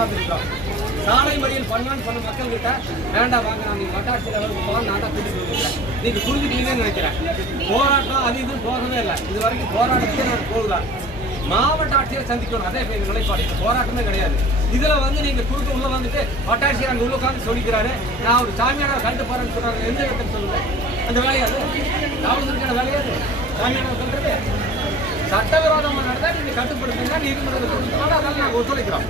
பார்த்துருக்கோம். சாலை மறியல் பண்ணலான்னு சொன்ன மக்கள் கிட்ட வேண்டாம் வாங்க நான் நீங்கள் வட்டாட்சி அளவுக்கு போக நான் தான் கூட்டிட்டு வந்துருக்கேன். நீங்கள் புரிஞ்சுக்கீங்கன்னு நினைக்கிறேன். போராட்டம் அது இதுன்னு போகவே இல்லை. இது வரைக்கும் போராட்டத்தையே நான் போகலாம். மாவட்ட ஆட்சியரை சந்திக்கணும். அதே பேர் நிலைப்பாடு. போராட்டமே கிடையாது. இதுல வந்து நீங்க குறுக்க உள்ள வந்துட்டு வட்டாட்சியர் அங்க உள்ள உட்காந்து சொல்லிக்கிறாரு. நான் ஒரு சாமியானவர் கண்டு போறேன்னு சொல்றாங்க. எந்த இடத்துல சொல்லுங்க அந்த வேலையாது காவல்துறைக்கான வேலையாது சாமியானவர் சொல்றது. சட்டவிரோதமா நடந்தா நீங்க கட்டுப்படுத்துங்க. நீதிமன்றத்தை கொடுத்தனால அதெல்லாம் நாங்கள் ஒத்துழைக்கிறோம்.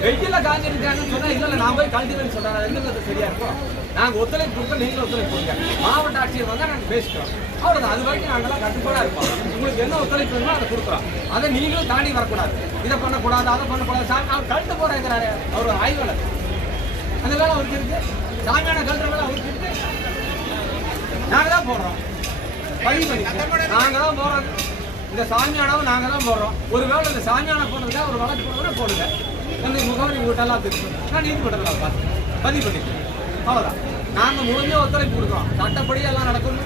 வெயில காஞ்சிருக்காங்கன்னு சொன்னா இல்ல நான் போய் கழட்டுவேன்னு சொல்றாங்க. எந்த சரியா இருக்கும். நாங்க ஒத்துழைப்பு கொடுத்தோம். நீங்களும் ஒத்துழைப்பு கொடுங்க. மாவட்ட ஆட்சியர் வந்தா நாங்க பேசிக்கிறோம். அவ்வளவுதான். அது வரைக்கும் நாங்கெல்லாம் கட்டுப்பாடா இருப்போம். உங்களுக்கு என்ன ஒத்துழைப்பு வேணுமோ அதை கொடுக்குறோம். அதை நீங்களும் தாண்டி வரக்கூடாது. இதை பண்ணக்கூடாது அதை பண்ணக்கூடாது. அவர் கழட்டு போறேங்கிறாரு. அவர் ஒரு ஆய்வாளர். அந்த வேலை அவருக்கு இருக்கு. சாமியான கழட்டுற வேலை அவருக்கு இருக்கு. நாங்க தான் போடுறோம். பதிவு பண்ணி நாங்க தான் போடுறோம். இந்த சாமியானாவை நாங்க தான் போடுறோம். ஒருவேளை இந்த சாமியான போடுறதுக்கா ஒரு வழக்கு போடுறதுனா போடுங்க. அந்த முகவரி வீட்டெல்லாம் தெரியும். நான் நீதிமன்றத்தில் பார்த்து பதிவு பண்ணிக்கிறேன். அவ்வளோதான். நாங்கள் முழுமையாக ஒத்துழைப்பு கொடுக்குறோம். சட்டப்படி எல்லாம் நடக்கும்.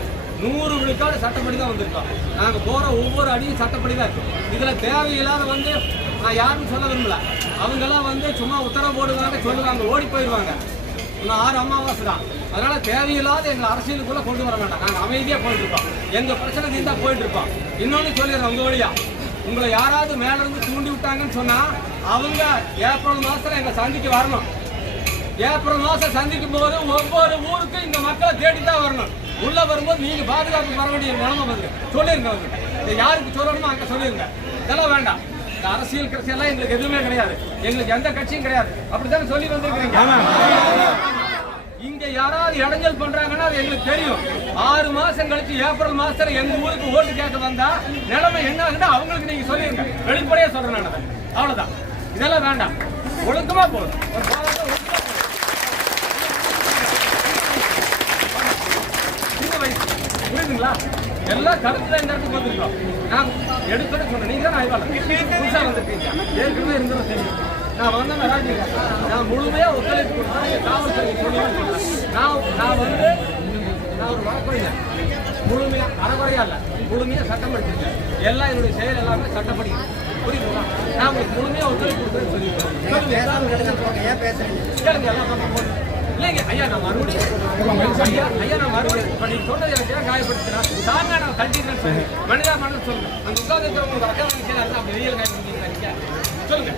100 விழுக்காடு சட்டப்படி தான் வந்திருக்கோம். நாங்கள் போகிற ஒவ்வொரு அடியும் சட்டப்படி தான் இருக்கும். இதில் தேவையில்லாத வந்து நான் யாருன்னு சொல்ல விரும்பல. அவங்கெல்லாம் வந்து சும்மா உத்தரவு போடுவாங்க சொல்லுவாங்க ஓடி போயிடுவாங்க. இன்னும் 6 அமாவாசை தான். அதனால தேவையில்லாத எங்களை அரசியலுக்குள்ள கொண்டு வர வேண்டாம். நாங்கள் அமைதியாக போயிட்டு இருக்கோம். எங்கள் பிரச்சனை தீர்ந்தா போயிட்டு இருக்கோம். இன்னொன்று சொல்லிடுறோம் உங்க வழியா. உங்களை யாராவது மேல இருந்து தூண்டி விட்டாங்கன்னு சொன்னா அவங்க ஏப்ரல் மாசத்துல எங்க சந்திக்கு வரணும். ஏப்ரல் மாசம் சந்திக்கும் போது ஒவ்வொரு ஊருக்கும் இந்த மக்களை தேடிதான் வரணும். உள்ள வரும்போது நீங்க பாதுகாப்பு வர வேண்டிய நிலைமை வந்து சொல்லிருங்க. அவங்க யாருக்கு சொல்லணுமோ அங்க சொல்லிருங்க. இதெல்லாம் வேண்டாம். இந்த அரசியல் கட்சி எல்லாம் எங்களுக்கு எதுவுமே கிடையாது. எங்களுக்கு எந்த கட்சியும் கிடையாது. அப்படித்தானே சொல்லி வந்திருக்கிறீங்க. இங்க யாராவது இடைஞ்சல் பண்றாங்கன்னா அது எங்களுக்கு தெரியும். 6 மாசம் கழிச்சு ஏப்ரல் மாசத்துல எங்க ஊருக்கு ஓட்டு கேட்க வந்தா நிலைமை என்ன ஆகுது அவங்களுக்கு நீங்க சொல்லிருங்க. வெளிப்படையா சொல்றேன் நான். அவ்வளவுதான். இதெல்லாம் வேண்டாம். ஒழுக்கமா போதும். புரியுதுங்களா? எல்லாம் கருத்து தான் இந்த இடத்துக்கு வந்திருக்கோம். நான் எடுத்துட சொன்னேன். நீங்க தான் ஆய்வாளர் புதுசா வந்திருக்கீங்க. ஏற்கனவே இருந்ததும் தெரியும். நான் வந்தேன் நான் முழுமையா ஒத்துழைப்பு கொடுத்தேன். காவல்துறை நான் ஒரு வழக்கறிஞர். முழுமையா அறகுறையா இல்ல முழுமையா சட்டம் படிச்சிருக்கேன். எல்லாம் என்னுடைய செயல் எல்லாமே சட்டப்படி. புரியுதுங்களா? நான் உங்களுக்கு முழுமையா ஒத்துழைப்பு கொடுத்தேன்னு சொல்லியிருக்கேன். இல்லைங்க ஐயா நான் மறுபடியும் ஐயா நான் மறுபடியும் நீங்க சொன்னது எனக்கு ஏன் காயப்படுத்தினா சாமியா நான் கட்டிக்கிறேன்னு சொல்லி மனிதாமான சொல்லுங்க. அந்த உட்கார்ந்து உங்களுக்கு அக்கா விஷயம் அப்படி வெளியில் காயப்படுத்தீங்க சொல்லுங்க.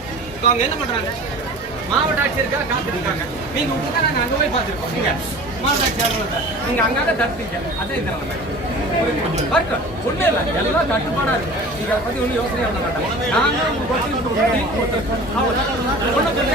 அவங்க என்ன பண்றாங்க? மாவட்ட ஆட்சியருக்காக காத்துருக்காங்க. நீங்க விட்டுருக்கா நாங்க அங்க போய் பார்த்துருக்கோம். நீங்க மாவட்ட ஆட்சியர் நீங்க அங்காக தடுத்தீங்க. அதே இந்த ஒண்ணு இல்லை எல்லாம் கட்டுப்பாடா இருக்கு. நீங்க அதை பத்தி ஒன்னும் யோசனை பண்ண மாட்டாங்க. நாங்க